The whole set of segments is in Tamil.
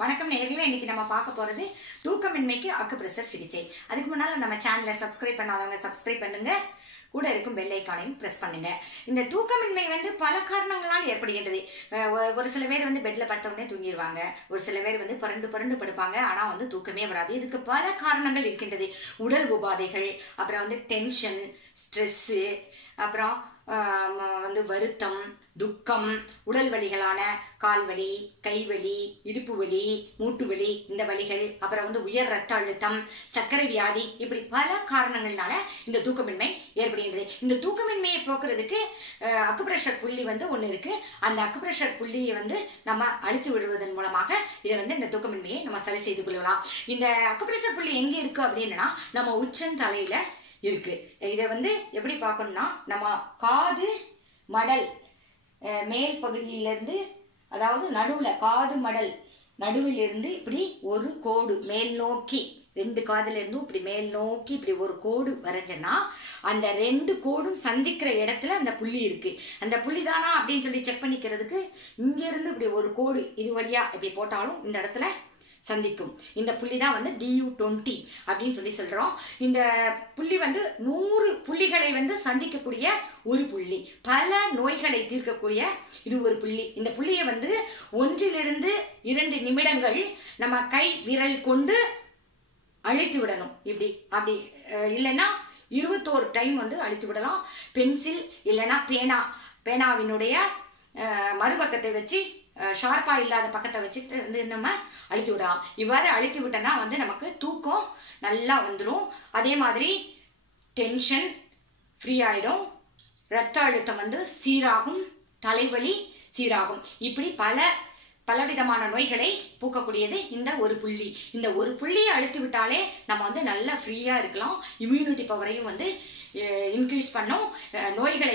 வணக்கம் நேயர்களே, இன்னைக்கு நம்ம பார்க்க போறது தூக்கமின்மைக்கு அக்குப்ரெஷர் சிகிச்சை. அதுக்கு முன்னால நம்ம சேனலை சப்ஸ்கிரைப் பண்ணாதவங்க சப்ஸ்கிரைப் பண்ணுங்க, கூட இருக்கும் பெல் ஐகானையும் பிரஸ் பண்ணுங்க. இந்த தூக்கமின்மை பல காரணங்களால் ஏற்படுகின்றது. ஒரு சில பேர் பெட்ல படுத்தவுடனே தூங்கிடுவாங்க, ஒரு சில பேர் புரண்டு புரண்டு படுப்பாங்க, ஆனா தூக்கமே வராது. இதுக்கு பல காரணங்கள் இருக்கின்றது. உடல் உபாதைகள், அப்புறம் டென்ஷன், ஸ்ட்ரெஸ்ஸு, அப்புறம் வருத்தம், துக்கம், உடல் வலிகளான கால்வலி, கைவலி, இடுப்பு வலி, மூட்டு வலி, இந்த வலிகள், அப்புறம் உயர் ரத்த அழுத்தம், சர்க்கரை வியாதி, இப்படி பல காரணங்கள்னால இந்த தூக்கமின்மை ஏற்படுகின்றது. இந்த தூக்கமின்மையை போக்குறதுக்கு அக்குப்ரெஷர் புள்ளி ஒன்று இருக்கு. அந்த அக்குப்ரெஷர் புள்ளியை நம்ம அழுத்தி விடுவதன் மூலமாக இதை இந்த தூக்கமின்மையை நம்ம சரி செய்து கொள்ளலாம். இந்த அக்குப்ரெஷர் புள்ளி எங்க இருக்கு அப்படின்னா நம்ம உச்சந்தலையில இருக்கு. இதை எப்படி பார்க்கணும்னா, நம்ம காது மடல் மேல் பகுதியிலிருந்து, அதாவது நடுவுல காது மடல் நடுவிலிருந்து இப்படி ஒரு கோடு மேல் நோக்கி, ரெண்டு காதுல இருந்தும் இப்படி மேல் நோக்கி இப்படி ஒரு கோடு வரைஞ்சனா, அந்த ரெண்டு கோடும் சந்திக்கிற இடத்துல அந்த புள்ளி இருக்கு. அந்த புள்ளி தானா அப்படின்னு சொல்லி செக் பண்ணிக்கிறதுக்கு இங்க இருந்து இப்படி ஒரு கோடு இது வழியா இப்படி போட்டாலும் இந்த இடத்துல சந்திக்கும். இந்த புள்ளி தான் DU20 அப்படின்னு சொல்லி சொல்றோம். இந்த புள்ளி 100 புள்ளிகளை சந்திக்கக்கூடிய ஒரு புள்ளி, பல நோய்களை தீர்க்கக்கூடிய இது ஒரு புள்ளி. இந்த புள்ளியை 1 to 2 நிமிடங்கள் நம்ம கை விரல் கொண்டு அழுத்தி விடணும். இப்படி அப்படி இல்லைன்னா 21 டைம் அழுத்தி விடலாம். பென்சில் இல்லைன்னா பேனாவினுடைய மறுபக்கத்தை வச்சு, ஷார்ப்பா இல்லாத பக்கத்தை வச்சுட்டு நம்ம அழுத்தி விடலாம். இவ்வாறு அழுத்தி விட்டோம்னா நமக்கு தூக்கம் நல்லா வந்துடும். அதே மாதிரி டென்ஷன் ஃப்ரீ ஆயிடும், ரத்த அழுத்தம் சீராகும், தலைவலி சீராகும். இப்படி பலவிதமான நோய்களை போக்கக்கூடியது இந்த ஒரு புள்ளி. இந்த ஒரு புள்ளியை அழுத்தி விட்டாலே நம்ம நல்லா ஃப்ரீயா இருக்கலாம். இம்யூனிட்டி பவரையும் இன்க்ரீஸ் பண்ணும். நோய்களை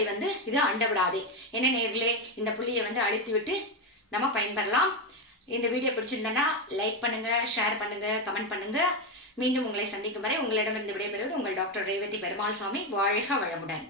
இது அண்ட விடாது. என்ன நேர்களே, இந்த புள்ளியை அழுத்தி விட்டு நம்ம பயன்பெறலாம். இந்த வீடியோ பிடிச்சிருந்தனா லைக் பண்ணுங்க, ஷேர் பண்ணுங்க, கமெண்ட் பண்ணுங்க. மீண்டும் உங்களை சந்திக்கும் வரை உங்களிடமிருந்து விடைபெறுவது உங்கள் டாக்டர் ரேவதி பெருமாள் சாமி. வாழ்க வளமுடன்.